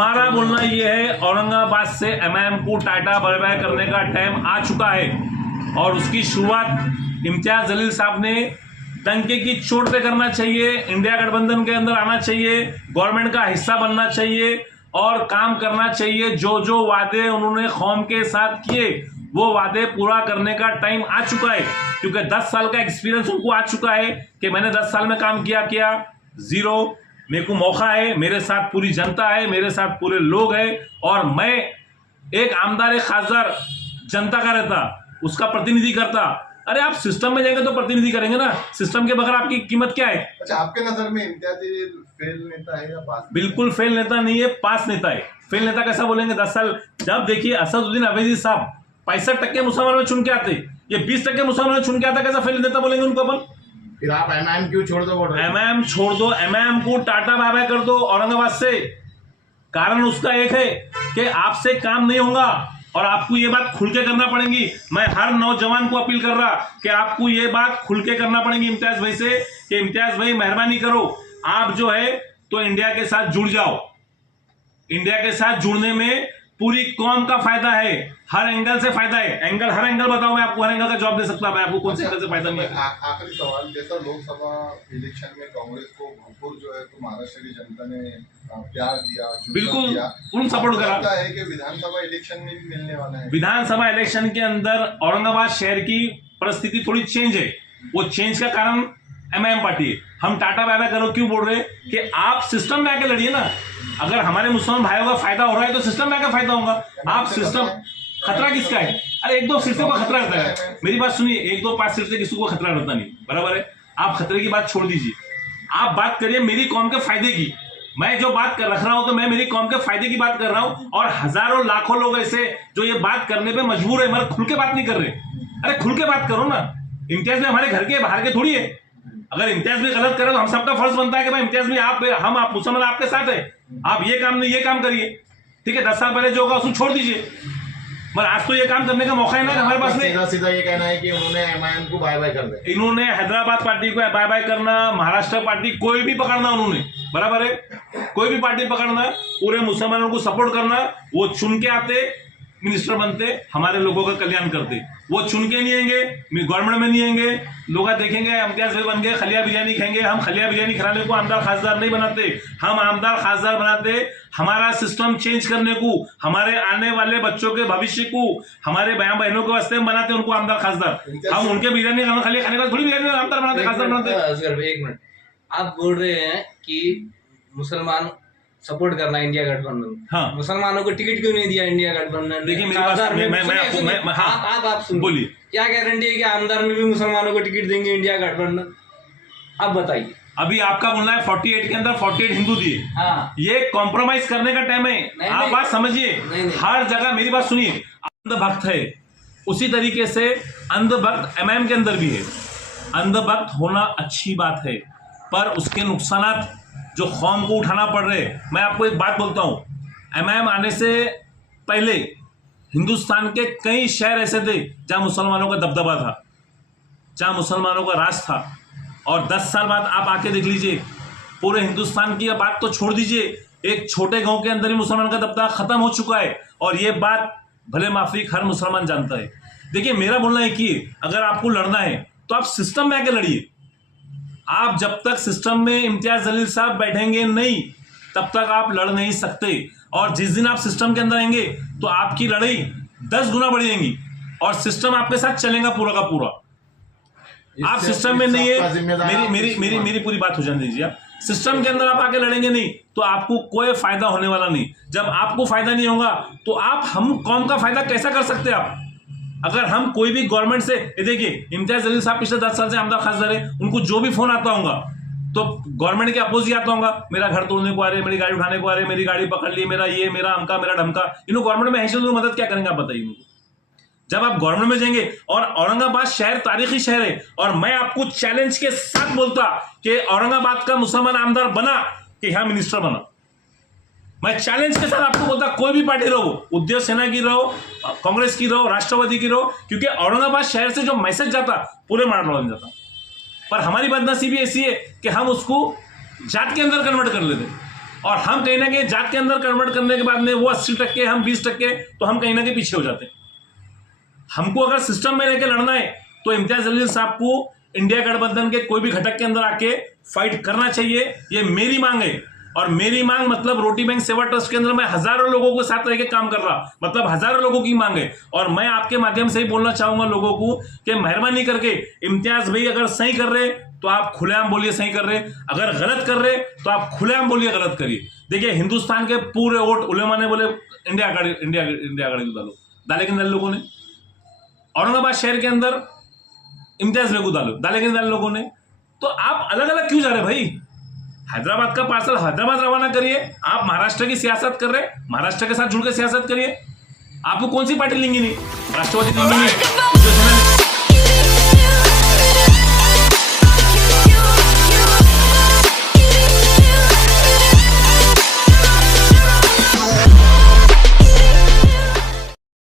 हमारा बोलना ये है, औरंगाबाद से एमआईएम को टाटा बाय बाय करने का टाइम आ चुका है और उसकी शुरुआत इम्तियाज जलील साहब ने डंके की चोट पे करना चाहिए। इंडिया गठबंधन के अंदर आना चाहिए, गवर्नमेंट का हिस्सा बनना चाहिए और काम करना चाहिए। जो जो वादे उन्होंने कौम के साथ किए वो वादे पूरा करने का टाइम आ चुका है, क्योंकि 10 साल का एक्सपीरियंस उनको आ चुका है कि मैंने 10 साल में काम किया जीरो। मेरे को मौका है, मेरे साथ पूरी जनता है, मेरे साथ पूरे लोग हैं और मैं एक आमदार एक खासदार जनता का रहता, उसका प्रतिनिधि करता। अरे आप सिस्टम में जाएंगे तो प्रतिनिधि करेंगे ना, सिस्टम के बगैर आपकी कीमत क्या है? अच्छा, आपके नजर में इम्तियाजी फेल नेता है या पास? बिल्कुल फेल नेता नहीं है, पास नेता है। फेल नेता कैसा बोलेंगे? 10 साल जब देखिए असदुद्दीन अवैधी साहब 65% मुसलमानों में चुन के आते, ये 20% मुसलमानों में चुन के आता, कैसा फेल नेता बोलेंगे उनको अपन? फिर आप एमआईएम क्यों छोड़ दो? एमआईएम छोड़ दो, एमआईएम को टाटा बाय बाय कर दो औरंगाबाद से। कारण उसका एक है कि आपसे काम नहीं होगा और आपको ये बात खुल के करना पड़ेगी। मैं हर नौजवान को अपील कर रहा कि आपको ये बात खुल के करना पड़ेगी इम्तियाज भाई से कि इम्तियाज भाई मेहरबानी करो, आप जो है तो इंडिया के साथ जुड़ जाओ। इंडिया के साथ जुड़ने में पूरी कौम का फायदा है, हर एंगल से फायदा है। हर एंगल बताओ, मैं आपको हर एंगल का जवाब दे सकता, मैं आपको कौन से एंगल से फायदा नहीं है। आखिरी सवाल, जैसा लोकसभा इलेक्शन में कांग्रेस को भरपूर जो है तो महाराष्ट्र की जनता ने प्यार दिया, बिल्कुल उन सपोर्ट करा है कि विधानसभा इलेक्शन में भी मिलने वाला है। विधानसभा इलेक्शन के अंदर औरंगाबाद शहर की परिस्थिति थोड़ी चेंज है। वो चेंज का कारण एमआईएम पार्टी है। हम टाटा बाय बाय करो क्यों बोल रहे हैं कि आप सिस्टम में आके लड़िए ना। अगर हमारे मुसलमान भाइयों का फायदा हो रहा है तो सिस्टम में आके फायदा होगा। आप सिस्टम, खतरा किसका है? अरे 1-2 सीट से कोई खतरा रहता है? मेरी बात सुनिए, 1-2-5 सीट से किसी को खतरा रहता नहीं, बराबर है। आप खतरे की बात छोड़ दीजिए, आप बात करिए मेरी कौम के फायदे की। मैं जो बात कर रख रहा हूं तो मैं मेरी कौम के फायदे की बात कर रहा हूं और हजारों लाखों लोग ऐसे जो ये बात करने पे मजबूर है, मगर खुल के बात नहीं कर रहे। अरे खुल के बात करो ना। इम्तियाज में हमारे घर के बाहर के थोड़ी है। अगर इम्तियाज भी गलत करे तो हम सबका फर्ज बनता है कि भाई इम्तियाज भी आप मुसलमान आपके साथ है, आप ये काम नहीं ये काम करिए, ठीक है। 10 साल पहले जो होगा उसको छोड़ दीजिए, मगर आज तो ये काम करने का मौका ही ना हमारे पास नहीं। सीधा ये कहना है कि उन्होंने एमआईएम को बाय बाय कर दिया। इन्होंने हैदराबाद पार्टी को बाय बाय करना, महाराष्ट्र पार्टी कोई भी पकड़ना उन्होंने, बराबर है, कोई भी पार्टी पकड़ना, पूरे मुसलमानों को सपोर्ट करना। वो चुन के आते, मिनिस्टर बनते, हमारे लोगों का कल्याण करते। वो चुन के नहीं आएंगे, गवर्नमेंट में नहीं आएंगे, लोग देखेंगे इम्तियाज भाई बन गए, खलिया बिरयानी खाएंगे। हम खलिया बिरयानी खिलाने को आमदार खासदार नहीं बनाते, हम आमदार खासदार बनाते हमारा सिस्टम चेंज करने को, हमारे आने वाले बच्चों के भविष्य को, हमारे बहनों के वास्ते बनाते उनको आमदार खासदार। हम उनके बिरयानी खाने खाने का थोड़ी बिरयानी आमदार बनाते, खासदार बनाते। एक मिनट, आप बोल रहे हैं कि मुसलमान सपोर्ट करना इंडिया गठबंधन, हाँ। मुसलमानों को टिकट क्यों नहीं दिया इंडिया गठबंधन? देखिए मेरी बात, आप सुन, बोलिए। क्या गारंटी है कि आमदार में भी मुसलमानों को टिकट देंगे इंडिया गठबंधन? आप बताइए। अभी आपका बोलना है 48 के अंदर 48 हिंदू दिए, हाँ। ये कॉम्प्रोमाइज करने का टाइम है। आप बात समझिए, हर जगह मेरी बात सुनिए, अंधभक्त है, उसी तरीके से अंधभक्त एमआईएम के अंदर भी है। अंधभक्त होना अच्छी बात है, पर उसके नुकसानात जो कौम को उठाना पड़ रहे। मैं आपको एक बात बोलता हूं, एमआईएम आने से पहले हिंदुस्तान के कई शहर ऐसे थे जहां मुसलमानों का दबदबा था, जहां मुसलमानों का राज था, और 10 साल बाद आप आके देख लीजिए, पूरे हिंदुस्तान की बात तो छोड़ दीजिए, एक छोटे गांव के अंदर ही मुसलमान का दबदबा खत्म हो चुका है। और ये बात भले माफिक हर मुसलमान जानता है। देखिए मेरा बोलना है कि अगर आपको लड़ना है तो आप सिस्टम में आके लड़िए। आप जब तक सिस्टम में इम्तियाज जलील साहब बैठेंगे नहीं, तब तक आप लड़ नहीं सकते। और जिस दिन आप सिस्टम के अंदर आएंगे तो आपकी लड़ाई 10 गुना बढ़ जाएंगी और सिस्टम आपके साथ चलेगा पूरा का पूरा। आप सिस्टम में नहीं है, मेरी पूरी बात हो जाने दीजिए। आप सिस्टम के अंदर आप आके लड़ेंगे नहीं तो आपको कोई फायदा होने वाला नहीं। जब आपको फायदा नहीं होगा तो हम कौम का फायदा कैसा कर सकते हैं आप? अगर हम कोई भी गवर्नमेंट से, देखिए इम्तियाज जलील साहब पिछले 10 साल से आमदार खासदार है, उनको जो भी फोन आता होगा तो गवर्नमेंट के अपोज ही आता होगा, मेरा घर तोड़ने को आ रहे, मेरी गाड़ी उठाने को आ रहे, मेरी गाड़ी पकड़ ली, मेरा ये, मेरा अमका, मेरा ढमका। इन्होंने गवर्नमेंट में हैसियत मदद क्या करेंगे आप बताइए उनको? जब आप गवर्नमेंट में जाएंगे, और औरंगाबाद शहर तारीखी शहर है, और मैं आपको चैलेंज के साथ बोलता कि औरंगाबाद का मुसलमान आमदार बना कि यहाँ मिनिस्टर बना। मैं चैलेंज के साथ आपको बोलता, कोई भी पार्टी रहो, उद्योग सेना की रहो, कांग्रेस की रहो, राष्ट्रवादी की रहो, क्योंकि औरंगाबाद शहर से जो मैसेज जाता पूरे मराठवाड़े में जाता। पर हमारी बदनसीबी ऐसी है कि हम उसको जात के अंदर कन्वर्ट कर लेते। और हम कहीं ना कहीं जात के अंदर कन्वर्ट करने के बाद में वो 80%, हम 20%, तो हम कहीं ना कहीं पीछे हो जाते हैं। हमको अगर सिस्टम में लेके लड़ना है तो इम्तियाज जलील साहब को इंडिया गठबंधन के कोई भी घटक के अंदर आके फाइट करना चाहिए, ये मेरी मांग है। और मेरी मांग मतलब रोटी बैंक सेवा ट्रस्ट के अंदर मैं हजारों लोगों के साथ रह के काम कर रहा, मतलब हजारों लोगों की मांग है। और मैं आपके माध्यम से ही बोलना चाहूंगा लोगों को कि मेहरबानी करके इम्तियाज भाई अगर सही कर रहे तो आप खुलेआम बोलिए सही कर रहे, अगर गलत कर रहे तो आप खुलेआम बोलिए गलत करिए। देखिए हिंदुस्तान के पूरे वोट उलेमा ने बोले इंडिया आघाड़ी को डालो, डाले कि नहीं लोगों ने। औरंगाबाद शहर के अंदर इम्तियाज भाई को डाले कि नहीं लोगों ने। तो आप अलग अलग क्यों जा रहे भाई? हैदराबाद का पार्सल हैदराबाद रवाना करिए। आप महाराष्ट्र की सियासत कर रहे, महाराष्ट्र के साथ जुड़ के सियासत करिए। आपको कौन सी पार्टी लेंगी? नहीं राष्ट्रवादी लेंगी, नहीं